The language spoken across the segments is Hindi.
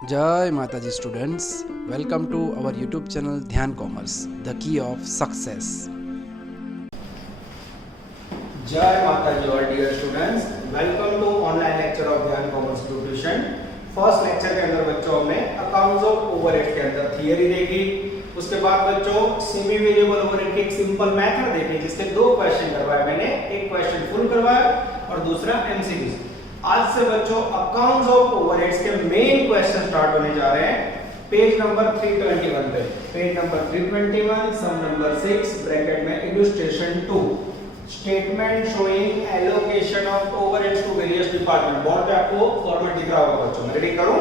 जय माता जी students, welcome to our YouTube channel Dhyan commerce, the key of success. जय माता जी all dear students, welcome to online lecture of Dhyan commerce tuition. First lecture के अंदर बच्चों हमने अकाउंट्स ऑफ ओवरहेड्स के अंदर थियरी देखी। उसके बाद बच्चों सेमी वेरिएबल ओवरहेड की एक सिंपल मेथड देखी जिसके दो क्वेश्चन करवाए मैंने, एक क्वेश्चन फुल करवाया और दूसरा एमसीक्यू। आज से बच्चों अकाउंट्स ऑफ ओवरहेड्स के मेन क्वेश्चन स्टार्ट होने जा रहे हैं। पेज नंबर 321 पे, page number 321 sum number 6 bracket में illustration 2, statement showing allocation of overheads to various department. Board पे आपको फॉर्मेट दिख रहा होगा बच्चों, मैं रेडी करूं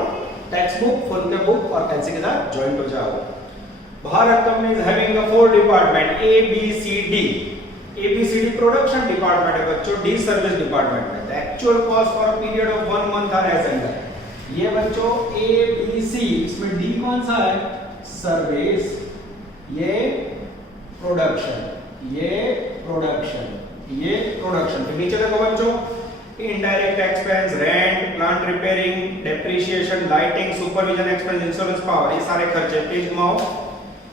टेक्स्ट बुक, फुल के बुक और पेंसिल के साथ जॉइंट हो जाओ। Bharat company is having a 4 department A B C D। ABCD production department है बच्चों, D सर्विस डिपार्टमेंट है। The actual cost for a period of 1 month are as under. ये बच्चों ABC, इसमें D कौन सा है? सर्विस, ये प्रोडक्शन, ये प्रोडक्शन, ये प्रोडक्शन। फिर नीचे देखो बच्चों, indirect expense, rent, plant repairing, depreciation, lighting, supervision expense, insurance power, ये सारे खर्चे। पेज घुमाओ,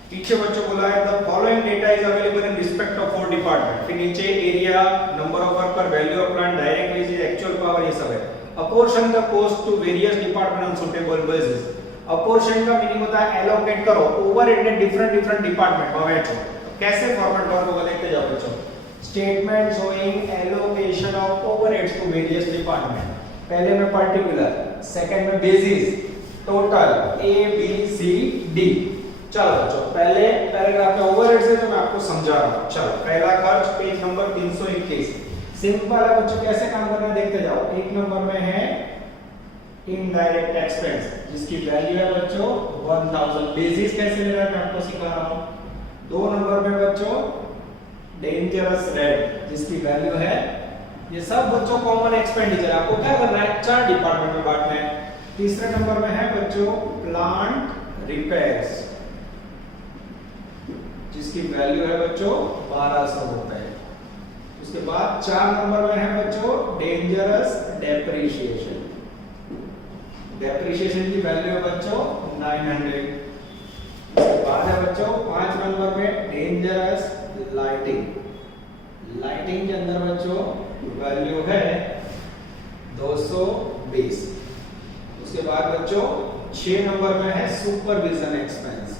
पीछे बच्चों बोला है the following data is available in respect of 4 department. फिर नीचे area, number of worker, value of plant, direct wages, actual power, ये सब है। Apportion the cost to various department on suitable basis. Apportion का मीनिंग होता है एलोकेट करो ओवरहेड इन डिफरेंट डिपार्टमेंट में वैचो। कैसे फॉर्मेट वर्क होगा देखते जाओ बच्चों। Statement showing allocation of overheads to various department. पहले में पर्टिकुलर, सेकंड में basis, total A B C D। चलो बच्चों पहले पैराग्राफ में ओवरहेड्स है तो मैं आपको समझा रहा हूं। चलो पहला खर्च पेज नंबर 321। सिंपल है बच्चों, कैसे काम करना है देखते जाओ। एक नंबर में है इनडायरेक्ट एक्सपेंस जिसकी वैल्यू है बच्चों 1000। बेसिस कैसे लेना है मैं आपको सिखा रहा हूं। दो नंबर में बच्चों डेंजरस रेंट जिसकी वैल्यू है, ये सब बच्चों कॉमन एक्सपेंडिचर। आपको क्या करना है, 4 डिपार्टमेंट में बांटना है। तीसरे नंबर में है बच्चों प्लांट रिपेयर्स जिसकी वैल्यू है बच्चों 1200 रुपए। उसके बाद 4 नंबर में है बच्चों डेंजरस डेप्रिसिएशन। डेप्रिसिएशन की वैल्यू है बच्चों 900। उसके बाद है बच्चों 5 नंबर में डेंजरस लाइटिंग। लाइटिंग के अंदर बच्चों वैल्यू है 220। उसके बाद बच्चों 6 नंबर में है सुपरविजन एक्सपेंस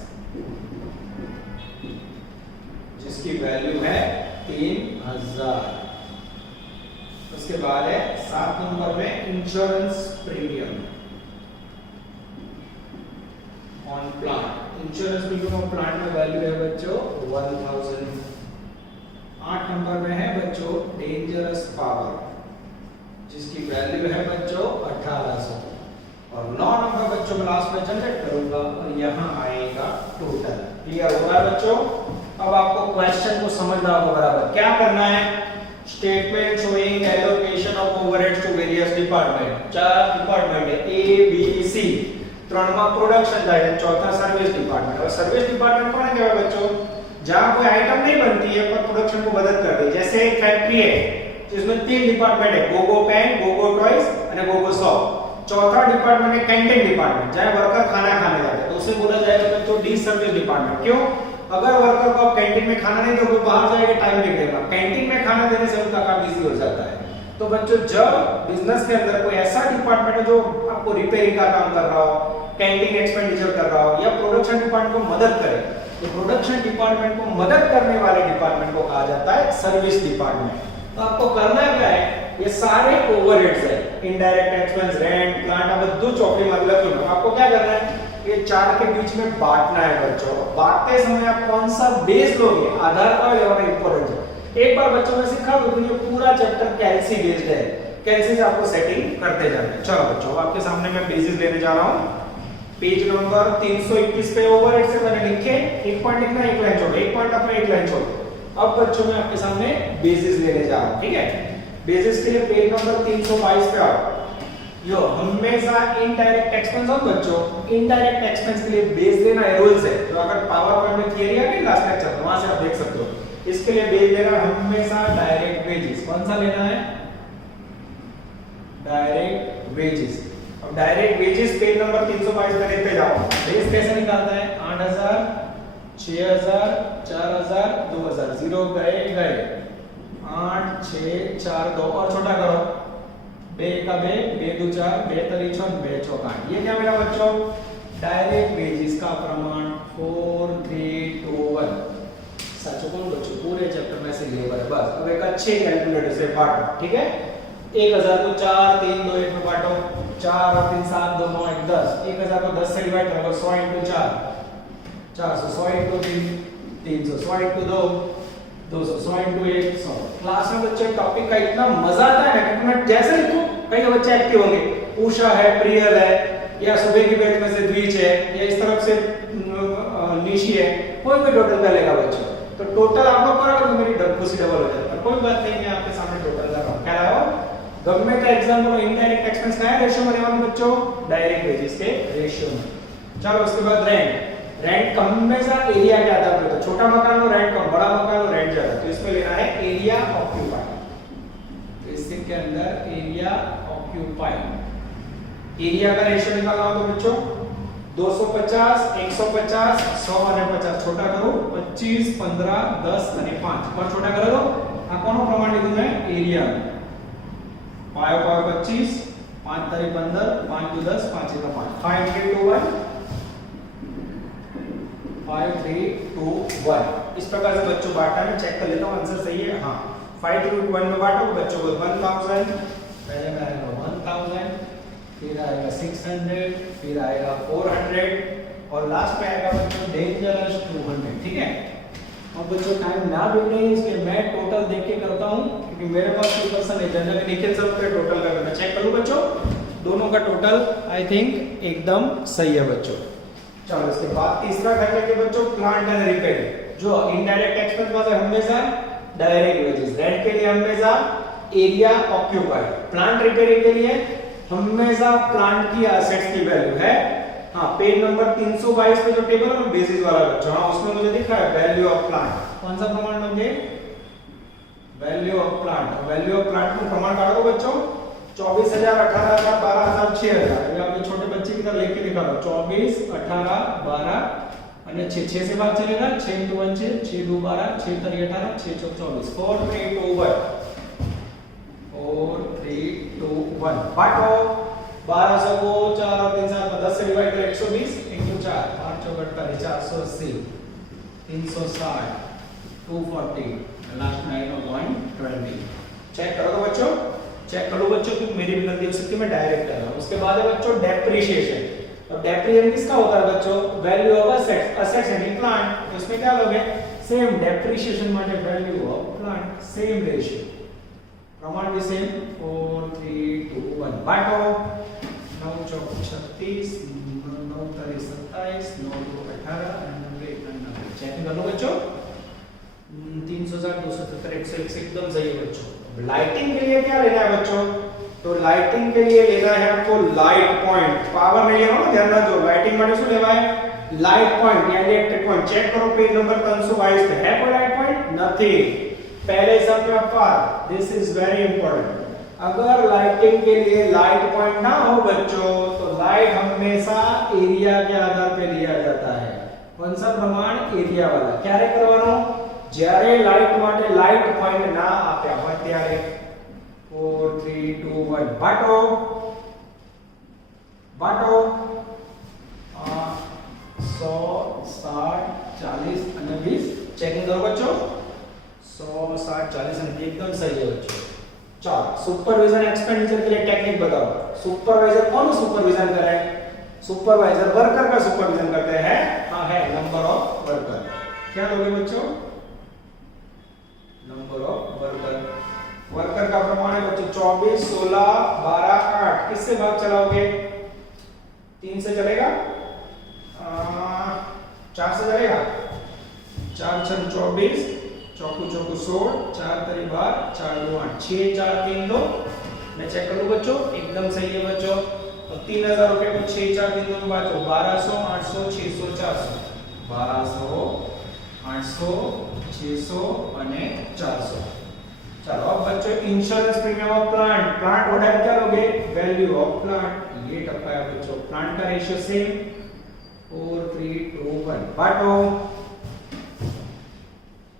जिसकी वैल्यू है 3000। उसके बाद है 7 नंबर में insurance premium on plant. Insurance premium on plant में वैल्यू है बच्चों 1000। 8 नंबर में है बच्चों डेंजरस पावर जिसकी वैल्यू है बच्चों 1800। और 9 नंबर बच्चों मैं लास्ट में जनरेट करूंगा और यहां आएगा टोटल। क्लियर हो रहा है बच्चों? अब आपको क्वेश्चन को समझना होगा बराबर। क्या करना है, statement showing allocation of overheads to various department. 4 department है A B C। 3वां प्रोडक्शन जाए, 4था सर्विस डिपार्टमेंट। और सर्विस डिपार्टमेंट कौन है बच्चों, जहां कोई आइटम नहीं बनती है पर प्रोडक्शन को मदद कर रही है। जैसे एक फैक्ट्री है जिसमें 3 डिपार्टमेंट है, गोगो पेन, गोगो टॉयज और गोगो शॉप। चौथा डिपार्टमेंट है कैंटीन डिपार्टमेंट, जहां वर्कर खाना खाने जाते हैं, तो उसे बोला जाएगा बच्चों डी सर्विस डिपार्टमेंट। क्यों? अगर वर्कर को आप कैंटीन में खाना नहीं दोगे, बाहर जाएगा टाइम लगेगा। कैंटीन में खाना देने से उनका काम इजी हो जाता है। तो बच्चों जब बिजनेस के अंदर कोई ऐसा डिपार्टमेंट है जो आपको रिपेयरिंग का काम कर रहा हो, कैंटीन एक्सपेंडिचर कर रहा हो या प्रोडक्शन डिपार्टमेंट को मदद करे, तो प्रोडक्शन डिपार्टमेंट को मदद करने वाले डिपार्टमेंट को कहा जाता है सर्विस डिपार्टमेंट। तो आपको करना क्या है, ये सारे ओवरहेड्स है, इनडायरेक्ट एक्सपेंस, रेंट, प्लांट, अब दो चौकड़ी मतलब सुनो। आपको क्या करना है, ये 4 के बीच में बांटना है बच्चों। बांटते समय आप कौन सा बेस लोगे, आधार कार्ड या इंपॉर्टेंट है। एक बार बच्चों ने सिखा दो ये पूरा चैप्टर कैलसी बेस्ड है, कैलसी से आपको सेटिंग करते जाना है। चलो बच्चों आपके सामने मैं बेसिस लेने जा रहा हूं। पेज नंबर 321 पे ओवरहेड से मैंने लिखे, एक पॉइंट लिखना, एक लाइन छोड़ो, एक पॉइंट अपना, एक लाइन छोड़ो। अब बच्चों मैं आपके सामने बेसिस लेने जा रहा हूं, ठीक है। बेसिस के लिए पेज नंबर 322 पे आओ। यो हमेशा इनडायरेक्ट एक्सपेंस हो बच्चों, इनडायरेक्ट एक्सपेंस के लिए बेस लेना है, रूल्स है। तो अगर पावर पॉइंट में थियरी आ गई लास्ट लेक्चर वहां से आप देख सकते हो। इसके लिए बेस लेना हमेशा डायरेक्ट वेजेस। कौन सा लेना है, डायरेक्ट वेजेस। अब डायरेक्ट वेजेस पेज नंबर 322 पे देखते जाओ। बेस कैसे निकालते हैं? 8000, 6000, 4000, 2000, 0 गए 8 6 4 2 और छोटा करो, 2 का 2, 2 दू 4, 2 तरी 6, 2 चौक 8। ये क्या मेरा बच्चों? डायरेक्ट वेजेस का प्रमाण 4 3 2 1। सच कौन बच्चों? पूरे चैप्टर में से ये बस। अब एक अच्छे कैलकुलेटर से काटो, ठीक है? 1000 को 4 3 2 1 में बांटो, 4 और 3 7 2 9 1 10। 1000 को 10 से डिवाइड करो, 100 * 4 400, 100 * 3 300, 100 * 2 200, 100 * 1 100। क्लास में बच्चे टॉपिक का इतना मजा आता है ना कि मैं जैसे लिखूं कई बच्चे एक्टिव होंगे। उषा है, प्रियल है, या सुबह की बैच में से द्विज है, या इस तरफ से निशी है, कोई भी टोटल कर लेगा बच्चों। तो टोटल आप लोग करोगे तो मेरी खुशी डबल हो जाती है। कोई बात नहीं, मैं आपके सामने टोटल कर रहा हूं। क्या रहा हो? गवर्नमेंट का एग्जाम्पल इनडायरेक्ट एक्सपेंस का रेशियो में लेना बच्चों, डायरेक्ट वेजेस के रेशियो में। चलो उसके बाद रेंट। रेंट कम में सा एरिया के आधार पर, तो छोटा मकान हो रेंट कम, बड़ा मकान हो रेंट ज्यादा। तो इसमें लेना है एरिया ऑक्यूपाइड। तो इसके अंदर एरिया ऑक्यूपाइड, एरिया का रेशियो निकालना हो तो बच्चों 250 150 100 અને 50 छोटा करो, 25 15 10 અને 5 और छोटा करो। આ કોનો પ્રમાણ લીધું મેં? એરિયા। 5 5 25 5 તારી 15 5 દુ 10 5 એકા 5 5 3 2 1 5 3 2 1। इस प्रकार से बच्चों बांटा। मैं चेक कर लेता हूं आंसर सही है। हां 5 3 1 में बांटो बच्चों को 1000, पहले में आएगा 1000, फिर आएगा 600, फिर आएगा 400 और लास्ट में आएगा बच्चों डेंजरस 200। ठीक है? अब बच्चों टाइम ना बिगड़े इसलिए मैं टोटल देख के करता हूं, क्योंकि मेरे पास प्रिपरेशन है। जनरली निखिल सर पे टोटल करके मैं चेक करूं बच्चों, दोनों का टोटल आई थिंक एकदम सही है बच्चों। चलो इसके बाद तीसरा कर लेंगे बच्चों प्लांट एंड रिपेयरिंग। जो इनडायरेक्ट एक्सपेंस में हमेशा डायरेक्ट वेजेस, रेंट के लिए हमेशा एरिया ऑक्यूपाइड, प्लांट रिपेयरिंग के लिए हमेशा प्लांट की एसेट्स की वैल्यू है। हाँ पेज नंबर 322 पे जो टेबल है ना बेसिस वाला बच्चों, हाँ उसमें मुझे दिख रहा है वैल्यू ऑफ प्लांट। कौन सा प्रमाण बनेंगे? Value of plant. Value of plant को प्रमाण काढो बच्चों 24000 18000 12000 6000। ये आप छोटे बच्चे की तरह लेके निकालो 24 18 12 અને 6 से भाग चलेगा 6 * 1 6 6 2 12 6 3 18 6 4 24 4 3 2 1 4 3 2 1 बांटो 1200 को 4 और 3 7 10 से डिवाइड करें 120 * 4 5 4 48 480 360 240 लास्ट में आएगा 120। चेक करो बच्चों, चेक करो बच्चों क्योंकि मेरी भी गलती हो सकती है, मैं डायरेक्ट कर रहा हूं। उसके बाद है बच्चों डेप्रिसिएशन। और डेप्रिसिएशन किसका होता है बच्चों? वैल्यू ऑफ असेट्स, असेट्स यानी प्लांट। तो इसमें क्या लोगे? सेम डेप्रिसिएशन माने value of plant, same ratio, प्रमाण भी सेम 4 3 2 1 बांटो 9 4 36 9 3 27 9 2 18 90 91। चेक कर लो बच्चों 360 270 101 एकदम सही है बच्चों। लाइटिंग के लिए क्या लेना है बच्चों? तो लाइटिंग के लिए लेना है आपको लाइट पॉइंट। पावर नहीं लेना ना, ध्यान रखो। लाइटिंग માટે શું લેવાય? लाइट पॉइंट या इलेक्ट्रिक पॉइंट। चेक करो पेज नंबर 322 पे है कोई लाइट पॉइंट? नहीं। पहले सब में अपार, दिस इज वेरी इंपॉर्टेंट। अगर लाइटिंग के लिए लाइट पॉइंट ना हो बच्चों तो लाइट हमेशा एरिया के आधार पे लिया जाता है। कौन सा प्रमाण? एरिया वाला। ક્યારે કરવાનો? જ્યારે લાઇટ માટે લાઇટ પોઈન્ટ ના આપ્યા હોય ત્યારે। 4 3 2 1 બાટો બાટો 100 60 40 અને 20। चेकिंग करो बच्चों 100 60 40 અને एकदम सही है बच्चों। चलो सुपरविजन एक्सपेंडिचर के लिए टेक्निक बताओ। सुपरवाइजर कौन सुपरविजन करे? सुपरवाइजर वर्कर का सुपरविजन करते हैं। हाँ है नंबर ऑफ वर्कर। क्या लोगे बच्चों? Number of worker. वर्कर का प्रमाण है बच्चों 24 16 12 8। किससे भाग चलाओगे? 3 से चलेगा, 4 से चलेगा। 4 6 24 चौकू चौकू 16 4 3 12 4 2 8 6 4 3 2। मैं चेक करूं बच्चों एकदम सही है बच्चों। तो 3000 रुपए को 6 4 3 2 में बांटो 1200 800 600 400 1200 800 600 અને 400। चलो अब बच्चों insurance premium of plant. Plant order क्या लोगे? वैल्यू ऑफ प्लांट ये टपका है बच्चों। प्लांट का रेशियो सेम 4 3 2 1 बांटो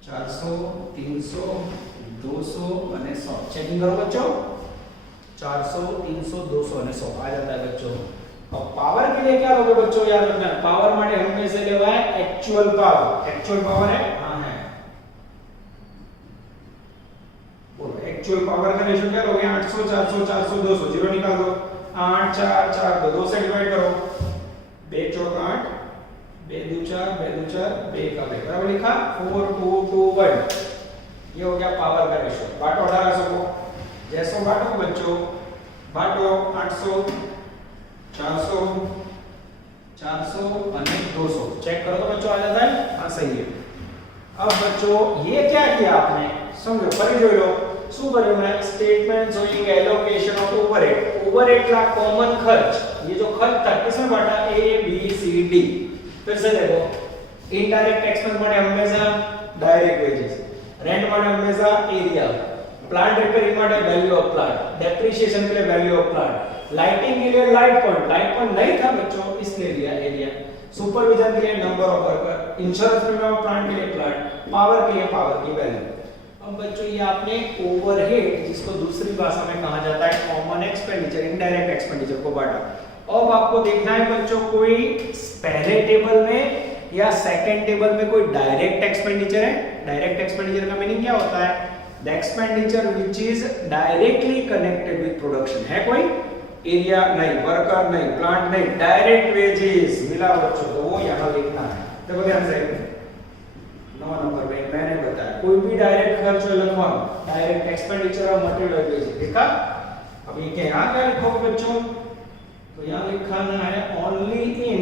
400 300 200 અને 100 चेकिंग करो बच्चों 400 300 200 અને 100 आ जाता है बच्चों। अब पावर के लिए क्या लोगे बच्चों याद रखना पावर माटे हमेशा लेवाय एक्चुअल पावर है हां है बोलो एक्चुअल पावर का रेशियो क्या लोगे 800 400 400 200 जीरो निकाल दो 8 4 4 2 से डिवाइड करो 2 चौक 8 2 2 4 2 2 4 2 का 2 बराबर लिखा 4 2 2 1 ये हो गया पावर का रेशियो। बांटो 1800 को जैसो बांटो बच्चों बांटो 800 400 400 અને 200 चेक करो तो बच्चों आ जाता है हां सही है। अब बच्चों ये क्या किया आपने समझो फरी જોઈ લો શું કર્યું મેં statement showing allocation of overhead का कॉमन खर्च ये जो खर्च था किसमें बांटा ए बी सी डी। फिर से देखो इनडायरेक्ट एक्सपेंस माटे हमेशा डायरेक्ट वेजेस रेंट माटे हमेशा एरिया प्लांट रिपेयरिंग माटे वैल्यू ऑफ प्लांट डेप्रिसिएशन के लिए वैल्यू ऑफ प्लांट लाइटिंग के लिए लाइट पॉइंट नहीं था बच्चों इसलिए लिया एरिया सुपरविजन के लिए number of worker insurance premium plant के लिए प्लांट पावर के लिए पावर की वैल्यू। अब बच्चों ये आपने ओवरहेड जिसको दूसरी भाषा में कहा जाता है कॉमन एक्सपेंडिचर इनडायरेक्ट एक्सपेंडिचर को बांटा। अब आपको देखना है बच्चों कोई पहले टेबल में या सेकंड टेबल में कोई डायरेक्ट एक्सपेंडिचर है। डायरेक्ट एक्सपेंडिचर का मीनिंग क्या होता है the expenditure which is directly connected with production है कोई एरिया नहीं वर्कर नहीं प्लांट नहीं डायरेक्ट वेजेस मिला बच्चों तो वो यहां लिखना है। देखो ध्यान से 9 नंबर पे मैंने बताया कोई भी डायरेक्ट खर्च हो लिखवा direct expenditure of material wages लिखा। अब ये क्या यहां क्या लिखोगे बच्चों तो यहां लिखना है ओनली इन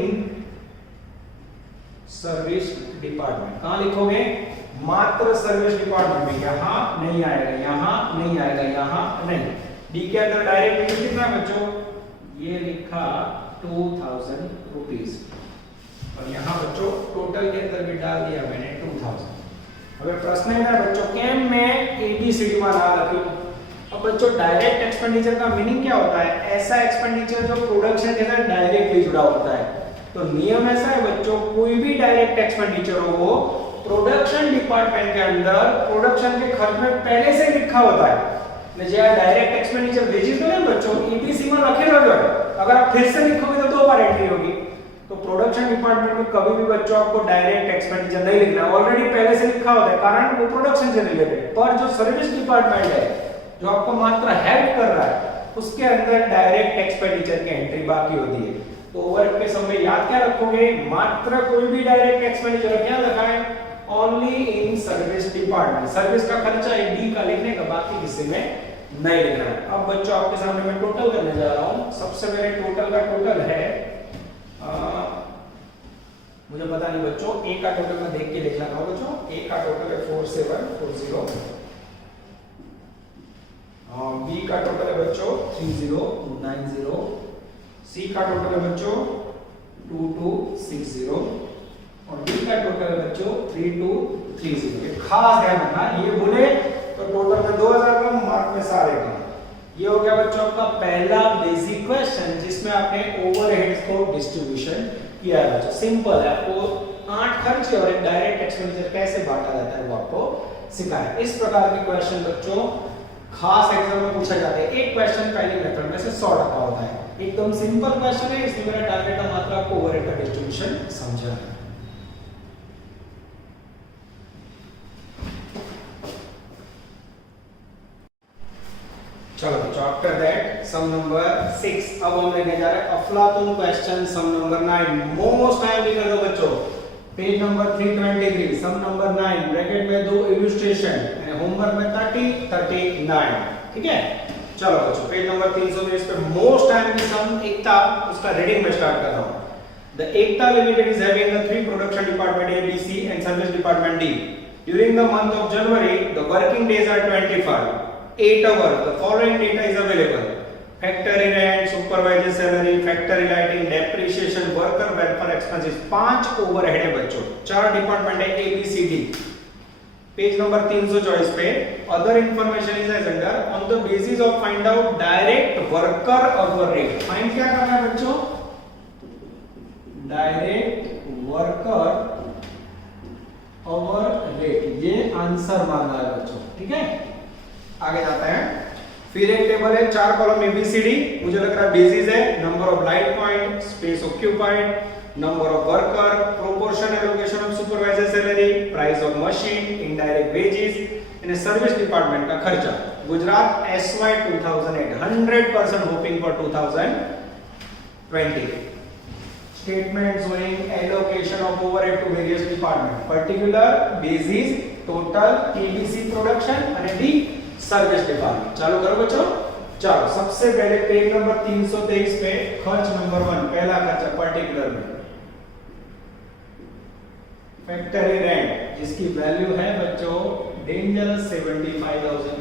सर्विस डिपार्टमेंट। कहां लिखोगे मात्र सर्विस डिपार्टमेंट में यहां नहीं आएगा यहां नहीं आएगा यहां नहीं। डी के अंदर डायरेक्ट वेजेस कितना बच्चों ये लिखा 2000 रुपीस और यहां बच्चों टोटल के अंदर भी डाल दिया मैंने 2000। હવે પ્રશ્ન એ बच्चों કેમ मैं एबीसीडी में ना लखी। अब बच्चों डायरेक्ट एक्सपेंडिचर का मीनिंग क्या होता है ऐसा एक्सपेंडिचर जो प्रोडक्शन के साथ डायरेक्टली जुड़ा होता है। तो नियम ऐसा है बच्चों कोई भी डायरेक्ट एक्सपेंडिचर हो वो प्रोडक्शन डिपार्टमेंट के अंदर प्रोडक्शन के खर्च में पहले से लिखा होता है ने जे डायरेक्ट एक्सपेंडिचर वेजेस तो नहीं बच्चों ईपीसी में रखेला जो है अगर आप फिर से लिखोगे तो 2 बार एंट्री होगी। तो प्रोडक्शन डिपार्टमेंट में कभी भी बच्चों आपको डायरेक्ट एक्सपेंडिचर नहीं लिखना ऑलरेडी पहले से लिखा होता है कारण वो प्रोडक्शन से रिलेटेड। पर जो सर्विस डिपार्टमेंट है जो आपको मात्र हेल्प कर रहा है उसके अंदर डायरेक्ट एक्सपेंडिचर की एंट्री बाकी होती है। तो ओवरहेड के समय याद क्या रखोगे मात्र कोई भी डायरेक्ट एक्सपेंडिचर क्या लिखा है only in service department. Service का खर्चा है डी का लिखने का बाकी किसी में नहीं लिखना है। अब बच्चों आपके सामने मैं टोटल करने जा रहा हूं। सबसे पहले टोटल का टोटल है मुझे पता नहीं बच्चों ए का टोटल में देख के लिख लेना हो बच्चों। ए का टोटल है 4740 बी का टोटल है बच्चों 3090 सी का टोटल है बच्चों 2260 और डी का टोटल है बच्चों 3230। ये खास ध्यान रखना ये बोले तो टोटल में 2000 का मार्क में सारे का। ये हो गया बच्चों आपका पहला बेसिक क्वेश्चन जिसमें आपने ओवरहेड्स को डिस्ट्रीब्यूशन किया है बच्चों। सिंपल है आपको 8 खर्च और एक डायरेक्ट एक्सपेंडिचर कैसे बांटा जाता है वो आपको सिखाया। इस प्रकार के क्वेश्चन बच्चों खास एग्जाम में पूछा जाता है। एक क्वेश्चन पहली मेथड में से 100 टका होता है एकदम सिंपल क्वेश्चन है इसलिए मेरा टारगेट है मात्र आपको ओवरहेड का डिस्ट्रीब्यूशन समझाना है। चलो बच्चों आफ्टर दैट सम नंबर 6 अब हम लेने जा रहे हैं अफलातून क्वेश्चन सम नंबर 9 मोस्ट टाइम लिख लो बच्चों पेज नंबर 323 सम नंबर 9 ब्रैकेट में दो इलस्ट्रेशन यानी होमवर्क में 30 39 ठीक है। चलो बच्चों पेज नंबर 320 पे मोस्ट टाइम की सम एकता उसका रीडिंग में स्टार्ट कर रहा हूं। The Ekta limited is having the 3 production department A B C and service department D. During the month of January the working days are 25 8 hours. The following data is available: factory rent, supervisor salary, factory lighting, depreciation, worker welfare expenses। 5 overhead है बच्चों 4 डिपार्टमेंट है A B C D। Page number 324 पे other information is as under on the basis of find out direct worker hour rate. Find क्या करना है बच्चों? डायरेक्ट वर्कर अवर रेट, ये आंसर मानना है बच्चों। ठीक है, आगे जाते हैं। फिर एक टेबल है, 4 कॉलम एबीसीडी, मुझे लग रहा है बेसिस है। Number of light point, space occupied, number of worker, proportion allocation of supervisor salary, price of machine, indirect wages and service department का खर्चा। Gujarat SY 2008 100% hoping for 2020। Statement showing allocation of overhead to various department, particular, basis, total, TBC production and D service department. चालू करो बच्चों। चलो सबसे पहले पेज नंबर 323 पे खर्च नंबर 1, पहला खर्चा पर्टिकुलर में फैक्ट्री रेंट, जिसकी वैल्यू है बच्चों डेंजरस 75,000।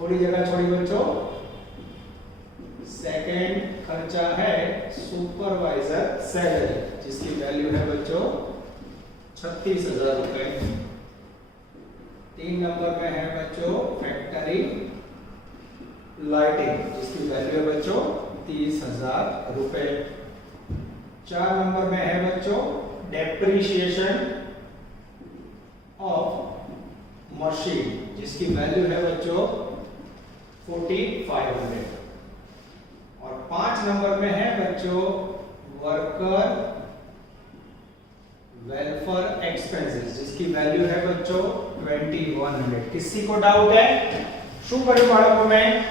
थोड़ी जगह छोड़ी बच्चों। सेकंड खर्चा है सुपरवाइजर सैलरी, जिसकी वैल्यू है बच्चों 36,000 रुपए। 3 नंबर में है बच्चों फैक्ट्री लाइटिंग, जिसकी वैल्यू है बच्चों 30,000 रुपए। 4 नंबर में है बच्चों डेप्रिसिएशन ऑफ मशीन, जिसकी वैल्यू है बच्चों 4500। और 5 नंबर में है बच्चों वर्कर वेलफेयर एक्सपेंसेस, जिसकी वैल्यू है बच्चों 2100। किसी को डाउट है? शू करूं बालकों में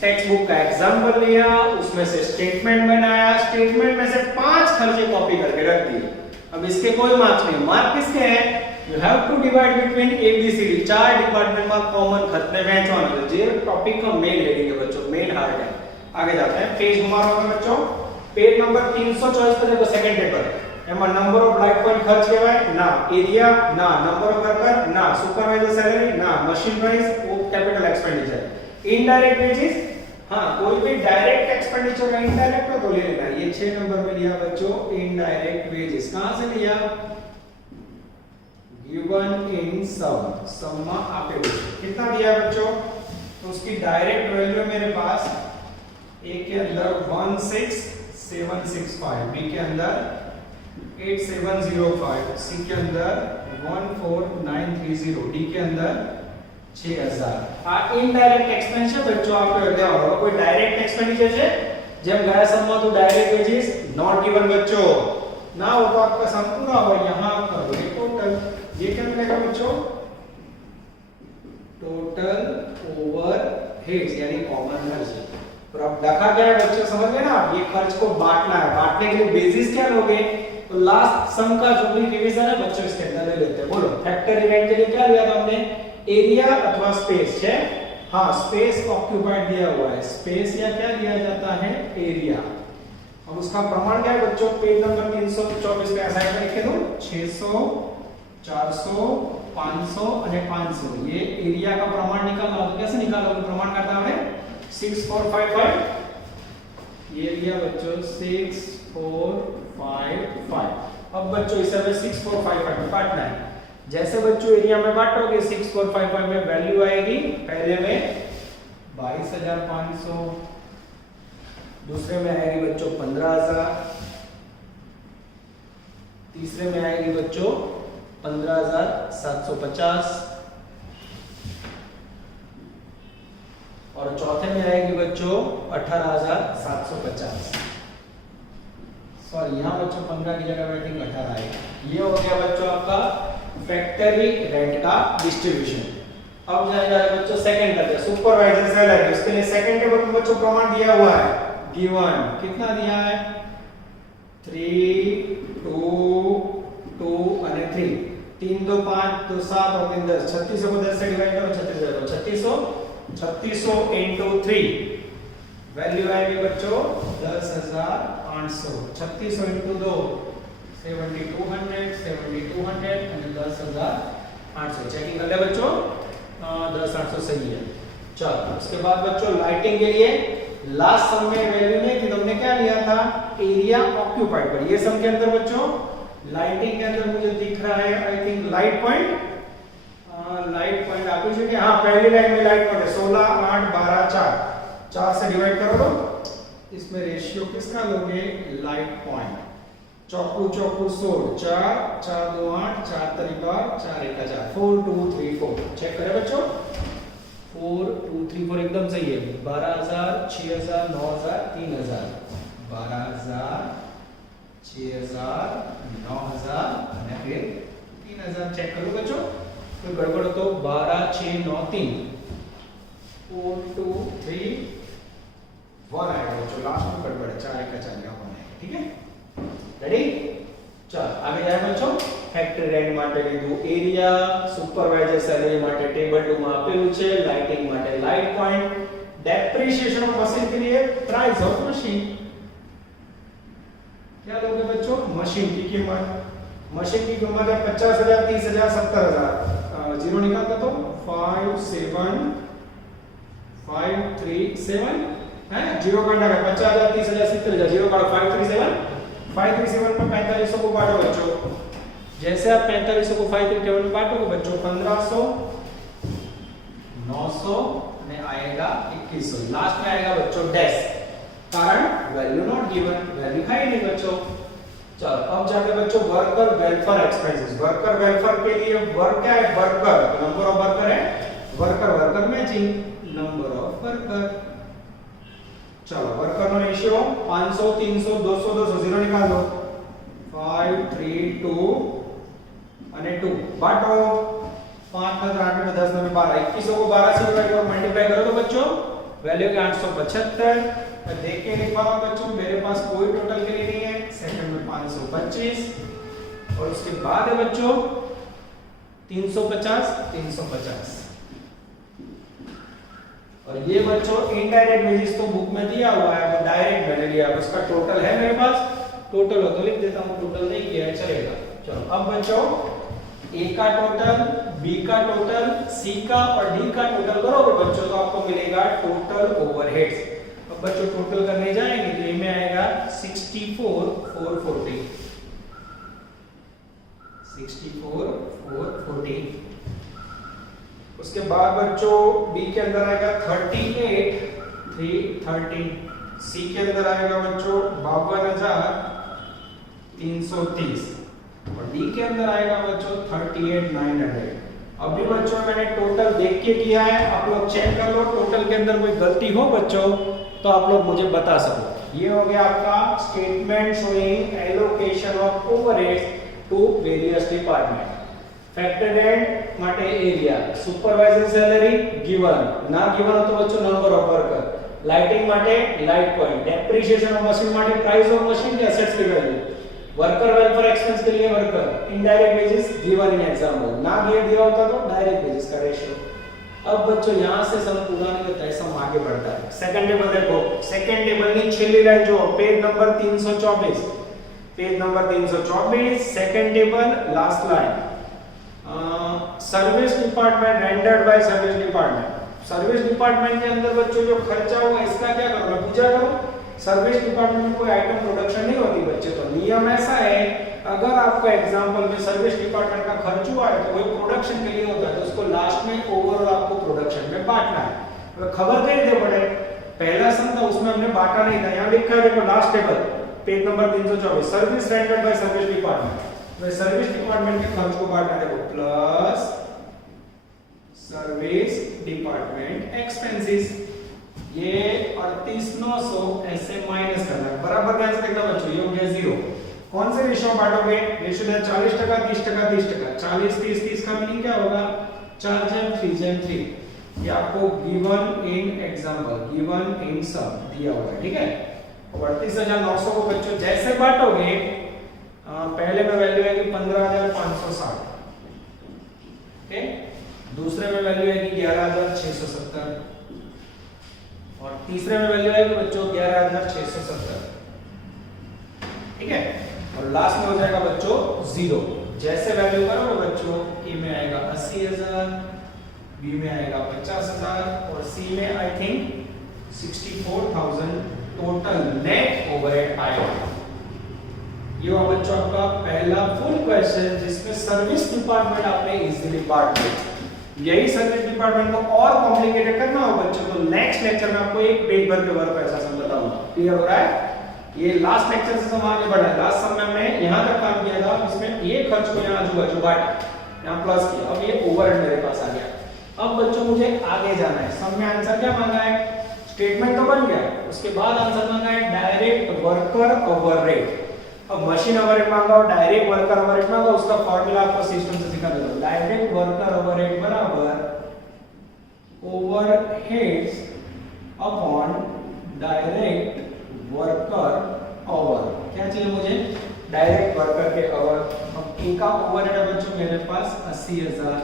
टेक्स्ट बुक का एग्जांपल लिया, उसमें से स्टेटमेंट बनाया, स्टेटमेंट में से 5 खर्चे कॉपी करके रख दिए। अब इसके कोई मार्क्स नहीं, मार्क किसके हैं? You have to divide between A B C D, 4 department में कॉमन खर्चे वહેંચવાનો છે, જે टॉपिक का मेन हेडिंग है बच्चों, मेन हार्ट है। आगे जाते हैं, पेज घुमा रहा हूं बच्चों। पेज नंबर 324 पे देखो सेकंड टेबल है। એમાં નંબર ઓફ લાઇટ પોઈન્ટ ખર્ચ કહેવાય ના, એરિયા ના, નંબર ઓફ વર્કર ના, સુપરવાઇઝર સેલેરી ના, મશીન પ્રાઇસ वो कैपिटल एक्सपेंडिचर। इनडायरेक्ट वेजेस, हां कोई भी डायरेक्ट एक्सपेंडिचर का इनडायरेक्ट तो ले लेना। ये 6 नंबर में लिया बच्चों इनडायरेक्ट वेजेस। कहां से लिया? गिवन इन सम में आपे कितना दिया बच्चों? तो उसकी डायरेक्ट वैल्यू मेरे पास ए के अंदर 16765, बी के अंदर 8705, सी के अंदर 14930, डी के अंदर 6000। आ इनडायरेक्ट एक्सपेंस है बच्चों, आपको याद होगा। कोई डायरेक्ट एक्सपेंडिचर है જેમ ગયા સમમાં તો डायरेक्ट वेजेस नॉट गिवन बच्चों ना हो, तो आपका सम पूरा हो। यहां करो ये टोटल, ये क्या मिलेगा बच्चों? टोटल ओवरहेड्स यानी कॉमन खर्च। और अब लिखा क्या है बच्चों, समझ गए ना आप? ये खर्च को बांटना है, बांटने के लिए बेसिस क्या लोगे? तो लास्ट सम का जो भी डिवीजन है बच्चों इसके अंदर ले लेते हैं। बोलो फैक्ट्री रेंट के लिए क्या लिया था हमने? एरिया अथवा स्पेस है। हां स्पेस ऑक्यूपाइड दिया हुआ है, स्पेस या क्या दिया जाता है? एरिया। अब उसका प्रमाण क्या है बच्चों? पेज नंबर 324 पे ऐसा है, लिख दो 600 400 500 और 500। ये एरिया का प्रमाण निकालना हो तो कैसे निकालोगे? प्रमाण करता है 6455। ये एरिया बच्चों 6455। अब बच्चों इसे हमें 6455 में बांटना है। जैसे बच्चों एरिया में बांटोगे 6455 में वैल्यू आएगी पहले में 22500, दूसरे में आएगी बच्चों 15000, तीसरे में आएगी बच्चों 15750 और चौथे में आएगी बच्चों 18750। सॉरी यहां बच्चों 15 की जगह वेटिंग 18 आएगा। ये हो गया बच्चों आपका फैक्ट्री रेंट का डिस्ट्रीब्यूशन। अब जाएगा बच्चों सेकंड करते हैं सुपरवाइजर सैलरी। उसके लिए सेकंड टेबल में बच्चों प्रमाण दिया हुआ है, गिवन कितना दिया है? 3 2 2 અને 3 3 2 5 2 7 और 3 10 3600 को 10 से डिवाइड करो 3600 into 3 वैल्यू आएगी बच्चों 10500। 3600 into 2 7200 7200 અને 10800। चेकिंग कर ले बच्चों 10800 सही है। चलो उसके बाद बच्चों लाइटिंग के लिए लास्ट सम में वैल्यू नहीं थी, तुमने क्या लिया था? एरिया ऑक्यूपाइड पर। ये सम के अंदर बच्चों लाइटिंग के अंदर मुझे दिख रहा है I think light point light point आप्યું છે કે હા पहली लाइन में लाइट पॉइंट है 16 8 12 4 4 से डिवाइड करो तो इसमें रेशियो किसका लोगे लाइट पॉइंट चौकू चौकू 16 4 4 2 8 4 3 12 4 1 4 4 2 3 4 चेक करें बच्चों 4 2 3 4 एकदम सही है 12000 6000 9000 3000 12000 6000 9000 અને फिर 3000 चेक करो बच्चों कोई गड़बड़ हो तो 12 6 9 3 4 2 3 1 आएगा बच्चों लास्ट में गड़बड़ है 4 1 4 का होना है ठीक है रेडी चल आगे जाए बच्चों ફેક્ટરી રેન્ટ માટે લીધું એરિયા સુપરવાઇઝર સેલેરી માટે ટેબલ 2 માં આપેલું છે લાઇટિંગ માટે light point depreciation of machine के लिए प्राइस ऑफ मशीन क्या लोगे बच्चों मशीन की कीमत मशीन की कीमत है 50000 30000 70000 जीरो निकालता तो 57537 है जीरो काटना है 50000 30000 70000 जीरो काटो 537 में 4500 को बांटो बच्चों जैसे आप 4500 को 537 में बांटोगे बच्चों 1500 900 में आएगा 2100 लास्ट में आएगा बच्चों डैश कारण वैल्यू नॉट गिवन वैल्यू है नहीं बच्चों चलो अब जाके बच्चों worker welfare expenses worker welfare के लिए वर्क क्या है वर्कर नंबर ऑफ वर्कर है worker worker matching number of worker चलो वर्कर નો रेशियो 500 300 200 200 जीरो निकाल दो 5 3 2 અને 2 बांटो 5 में 8 में 10 में 12 2100 को 12 से डिवाइड और मल्टीप्लाई करो तो बच्चों वैल्यू के 875 मैं देख के लिखवा रहा हूं बच्चों मेरे पास कोई टोटल के लिए नहीं है सेकंड में 525 और उसके बाद है बच्चों 350 और ये बच्चों इनडायरेक्ट वेजेस तो बुक में दिया हुआ है वो डायरेक्ट मैंने लिया उसका टोटल है मेरे पास टोटल हो तो लिख देता हूं टोटल नहीं किया है चलेगा चलो अब बच्चों ए का टोटल बी का टोटल सी का और डी का टोटल करोगे बच्चों तो आपको मिलेगा टोटल ओवरहेड्स अब बच्चों टोटल करने जाएंगे तो ए में आएगा 64440 उसके बाद बच्चों बी के अंदर आएगा 38330 सी के अंदर आएगा बच्चों 52330 और डी के अंदर आएगा बच्चों 38900 अभी बच्चों मैंने टोटल देख के किया है आप लोग चेक कर लो टोटल के अंदर कोई गलती हो बच्चों तो आप लोग मुझे बता सको ये हो गया आपका statement showing allocation of overheads to various department factor rent માટે એરિયા સુપરવાઇઝર સેલેરી गिवन ના गिवन हो तो बच्चों नंबर ऑफ वर्कर लाइटिंग માટે light point depreciation of machine માટે प्राइस ऑफ मशीन के एसेट्स की वैल्यू वर्कर वेलफेयर एक्सपेंस के लिए worker indirect wages given in example ना दिया होता तो डायरेक्ट वेजेस का रेशियो अब बच्चों यहां से सम पूरा नहीं होता है सम आगे बढ़ता है सेकंड टेबल देखो सेकंड टेबल ની છેલ્લી લાઈન જો page number 324 second table last line service department rendered by service department के अंदर बच्चों जो खर्चा हुआ इसका क्या करो पूजा करो सर्विस डिपार्टमेंट में कोई आइटम प्रोडक्शन नहीं होती बच्चे तो नियम ऐसा है अगर आपका एग्जांपल में सर्विस डिपार्टमेंट का खर्च हुआ है तो वो प्रोडक्शन के लिए होता है तो उसको लास्ट में ओवरऑल आपको प्रोडक्शन में बांटना है तो खबर कैसे पड़े पहला सम था उसमें हमने बांटा नहीं था यहां लिखा है देखो last table page number 324 service rendered by service department तो सर्विस डिपार्टमेंट के खर्च को बांटना देखो प्लस सर्विस डिपार्टमेंट एक्सपेंसेस ये 38900 ऐसे माइनस करना है बराबर कैसे देखना बच्चों ये हो गया 0 कौन से रेशियो बांटोगे रेशियो है 40% 30% 30% 40 30 30 का मीनिंग क्या होगा 4/3 ये आपको given in example given in sum दिया हुआ है ठीक है 38900 को बच्चों जैसे बांटोगे पहले में वैल्यू आएगी 15560 ओके दूसरे में वैल्यू आएगी 11670 और तीसरे में वैल्यू आएगी बच्चों 11670 ठीक है और लास्ट में हो जाएगा बच्चों 0 जैसे वैल्यू करोगे बच्चों ए में आएगा 80000 बी में आएगा 50000 और सी में I think 64000 total net overhead आएगा ये हुआ बच्चों आपका पहला फुल क्वेश्चन जिसमें सर्विस डिपार्टमेंट आपने इजीली पार्ट लिया यही सर्विस डिपार्टमेंट को और कॉम्प्लिकेटेड करना हो बच्चों तो नेक्स्ट लेक्चर में आपको एक पेज भर के वर्क ऐसा सम बताऊंगा। क्लियर हो रहा है? ये लास्ट लेक्चर से हम आगे बढ़ा है। लास्ट सम में हमने यहां तक काम किया था, इसमें ये खर्च को यहां आजू-बाजू बांटा, यहां प्लस किया, अब ये ओवरहेड मेरे पास आ गया। अब बच्चों मुझे आगे जाना है। सम में आंसर क्या मांगा है? स्टेटमेंट तो बन गया, उसके बाद आंसर मांगा है डायरेक्ट वर्कर ओवरहेड। अब मशीन ओवरहेड मांगा और डायरेक्ट वर्कर ओवरहेड मांगा, उसका फार्मूला आपको सिस्टम से सिखा देता हूं। डायरेक्ट वर्कर ओवरहेड बराबर overheads upon direct worker hour. क्या चाहिए मुझे? डायरेक्ट वर्कर के आवर। अब ए का ओवरहेड है बच्चों मेरे पास 80,000,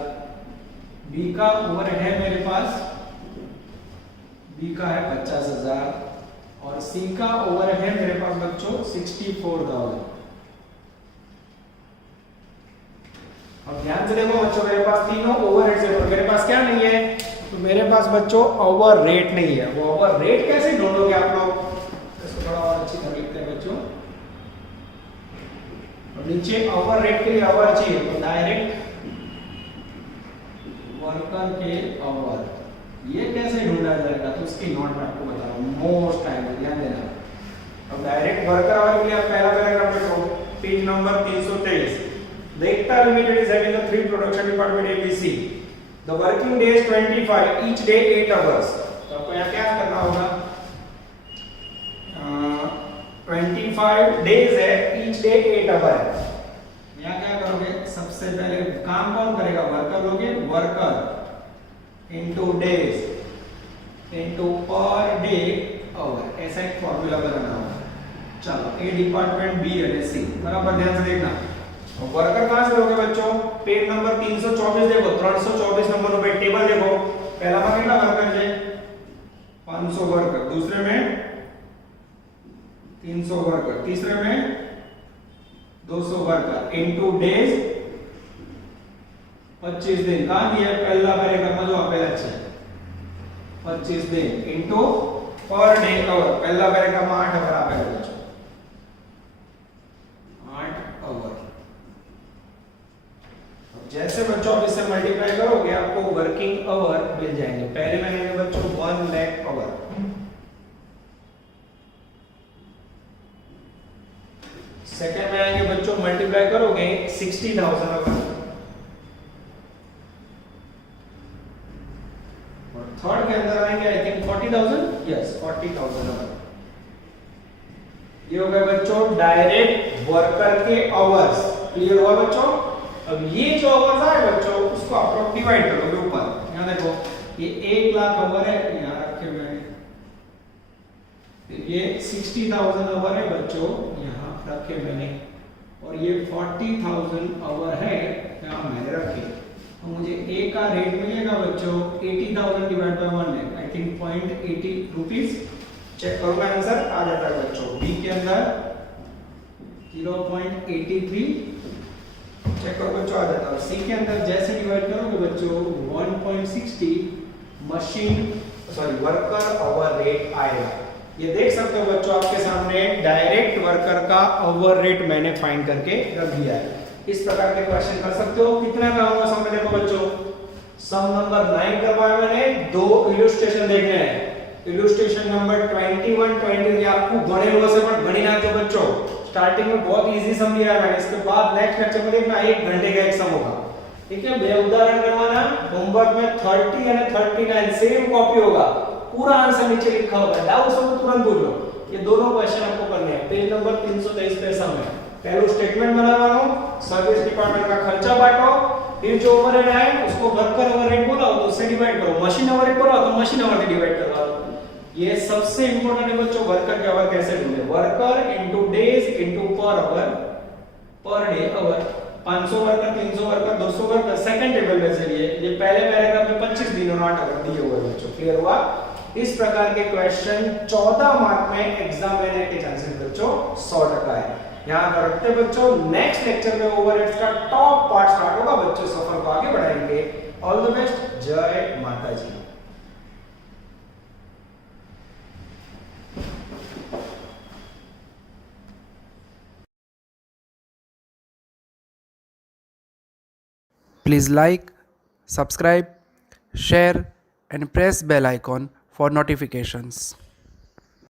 बी का ओवरहेड है मेरे पास, बी का है 50,000 और सी का ओवरहेड है मेरे पास बच्चों 64,000। अब ध्यान से देखो बच्चों, मेरे पास तीनों ओवरहेड्स है और मेरे पास क्या नहीं है? तो मेरे पास बच्चों ओवर रेट नहीं है। वो ओवर रेट कैसे ढूंढोगे आप लोग? इसको थोड़ा और अच्छी तरह लिखते हैं बच्चों। और नीचे ओवर रेट के लिए ओवर चाहिए, तो डायरेक्ट वर्कर के ओवर, ये कैसे ढूंढा जाएगा? तो उसकी नोट मैं आपको बता रहा हूं, मोस्ट टाइम ध्यान देना। अब डायरेक्ट वर्कर आवर के लिए आप पहला पैराग्राफ देखो, page number 323। The Ekta Limited is having a 3 production department ABC. The working day is 25, each day 8 hours. तो आपको यहाँ क्या करना होगा? 25 days है, each day 8 hour है। यहाँ क्या करोगे? सबसे पहले काम कौन करेगा? वर्कर लोगे, worker into days into per day hour, ऐसा एक फॉर्मूला बनाना होगा। चलो, ए डिपार्टमेंट बी है, सी बराबर ध्यान से देखना। वर्कर कहां से लोगे बच्चों? पेज नंबर 324 देखो, 324 नंबर पे टेबल देखो। पहला में कितना वर्कर है? 500 वर्कर, दूसरे में 300 वर्कर, तीसरे में 200 वर्कर इनटू डेज 25 दिन। कहां दिया है? पहला पैराग्राफ में जो आप पहले अच्छे 25 दिन इनटू पर डे आवर, पहला पैराग्राफ में 8 आवर आप पहले बच्चों 8 आवर। जैसे बच्चों आप इससे मल्टीप्लाई करोगे आपको वर्किंग आवर मिल जाएंगे। पहले में आएंगे बच्चों 1 लाख आवर, सेकंड में आएंगे बच्चों मल्टीप्लाई करोगे 60,000 आवर, और थर्ड के अंदर आएंगे आई थिंक 40,000, यस 40,000 आवर। ये हो गए बच्चों डायरेक्ट वर्कर के आवर्स। क्लियर हुआ बच्चों? अब ये जो आवर्स आए बच्चों उसको आप लोग डिवाइड करोगे ऊपर। यहां देखो ये 1 लाख आवर है, यहां रखे हुए हैं। ये 60,000 आवर है बच्चों, यहां रखे मैंने, और ये 40,000 आवर है, यहां मैंने रखे। तो मुझे ए का रेट मिलेगा बच्चों 80,000 divide by 1 lakh, I think 0.80 rupees. Check करो आंसर आ जाता है बच्चों। बी के अंदर 0.83 चेक करो बच्चों आ जाता है। सी के अंदर जैसे डिवाइड करोगे बच्चों 1.60 मशीन वर्कर ओवर रेट आएगा। ये देख सकते हो बच्चों आपके सामने डायरेक्ट वर्कर का ओवर रेट मैंने फाइंड करके रख दिया है। इस प्रकार के क्वेश्चन कर सकते हो। कितना का होगा सम में? देखो बच्चों सम नंबर 9 करवाया मैंने, 2 इलस्ट्रेशन देखने हैं। इलस्ट्रेशन नंबर 21, 20 ये आपको बड़े लोगों से पर गणी ना दो बच्चों। स्टार्टिंग में बहुत इजी सम दिया है, इसके बाद नेक्स्ट लेक्चर में देखना 1 घंटे का एक सम होगा। ठीक है, बे उदाहरण करवाना। होमवर्क में 30 और 39 सेम कॉपी होगा, पूरा आंसर नीचे लिखा होगा, डाउट्स हो तो तुरंत पूछो। ये दोनों क्वेश्चन आपको करने हैं। पेज नंबर 323 पे सम है। पहले स्टेटमेंट बनावानो, सर्विस डिपार्टमेंट का खर्चा बांटो, फिर जो ओवरहेड आए उसको वर्कर ओवरहेड बोला तो उससे डिवाइड करो, मशीन ओवरहेड बोला तो मशीन ओवरहेड से डिवाइड करवा दो। ये सबसे इंपॉर्टेंट है बच्चों, वर्कर के आवर कैसे ढूंढे? Worker into days into per hour per day hour. 500 worker, 300 worker, 200 worker second table में से ये पहले पैराग्राफ में 25 दिन और 8 आवर दिए हुए बच्चों। क्लियर हुआ? इस प्रकार के क्वेश्चन 14 मार्क में एग्जाम में आने के चांसेस बच्चों 100% है। यहां पर रखते बच्चों, नेक्स्ट लेक्चर में ओवरहेड्स का टॉप पार्ट स्टार्ट होगा बच्चों, सफर को आगे बढ़ाएंगे। ऑल द बेस्ट, जय माता जी। Please like, subscribe share and press bell icon for notifications.